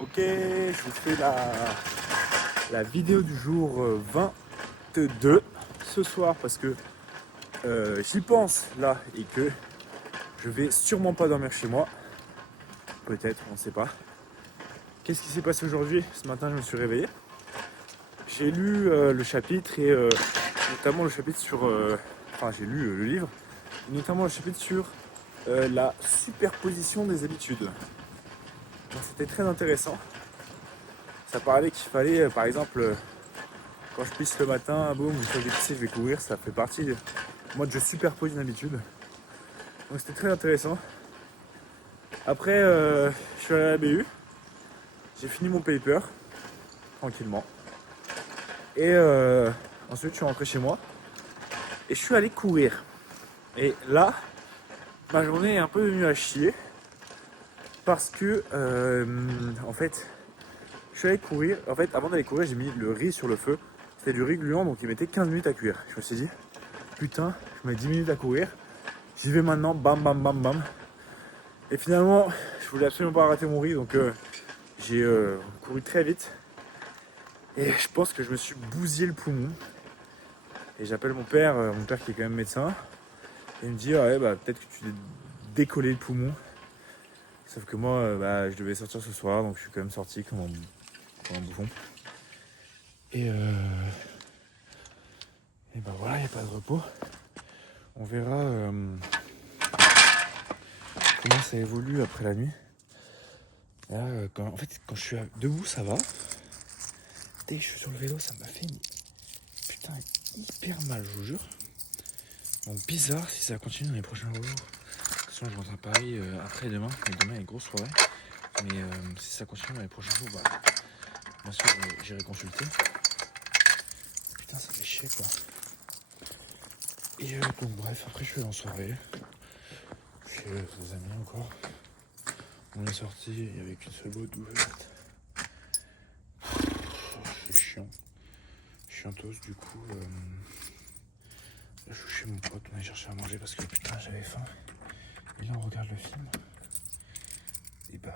Ok, je vous fais la vidéo du jour 22 ce soir parce que j'y pense là et que je vais sûrement pas dormir chez moi. Peut-être, on ne sait pas. Qu'est-ce qui s'est passé aujourd'hui? Ce matin, je me suis réveillé. J'ai lu le chapitre et notamment le chapitre sur... enfin, j'ai lu le livre, et notamment le chapitre sur la superposition des habitudes. Donc, c'était très intéressant. Ça parlait qu'il fallait, par exemple, quand je pisse le matin, boum, une fois que j'ai pissé, je vais courir. Ça fait partie de moi, je superpose une habitude. Donc c'était très intéressant. Après, je suis allé à la BU. J'ai fini mon paper, tranquillement. Et ensuite, je suis rentré chez moi. Et je suis allé courir. Et là, ma journée est un peu venue à chier. Parce que, en fait, je suis allé courir. En fait, avant d'aller courir, j'ai mis le riz sur le feu. C'était du riz gluant, donc il mettait 15 minutes à cuire. Je me suis dit, putain, je mets 10 minutes à courir. J'y vais maintenant, bam, bam, bam, bam. Et finalement, je voulais absolument pas rater mon riz, donc j'ai couru très vite. Et je pense que je me suis bousillé le poumon. Et j'appelle mon père qui est quand même médecin. Et il me dit, ouais, bah, peut-être que tu t'es décollé le poumon. Sauf que moi, je devais sortir ce soir, donc je suis quand même sorti comme un bouffon. Et bah voilà, il n'y a pas de repos. On verra comment ça évolue après la nuit. Là, quand je suis debout, ça va. Dès que je suis sur le vélo, ça m'a fait putain hyper mal, je vous jure. Donc bizarre si ça continue dans les prochains jours. De toute façon, je rentre à Paris après-demain. Demain, il y a une grosse soirée. Mais si ça continue dans les prochains jours, bah, bien sûr, j'irai consulter. Putain, ça fait chier, quoi. Et donc, bref, après, je suis en soirée. Chez des amis encore. On est sorti, il n'y avait qu'une seule boîte ouverte. C'est chiant. Chiantos, du coup. Là, je suis chez mon pote, on est cherché à manger parce que putain, j'avais faim. Et là, on regarde le film. Et bah.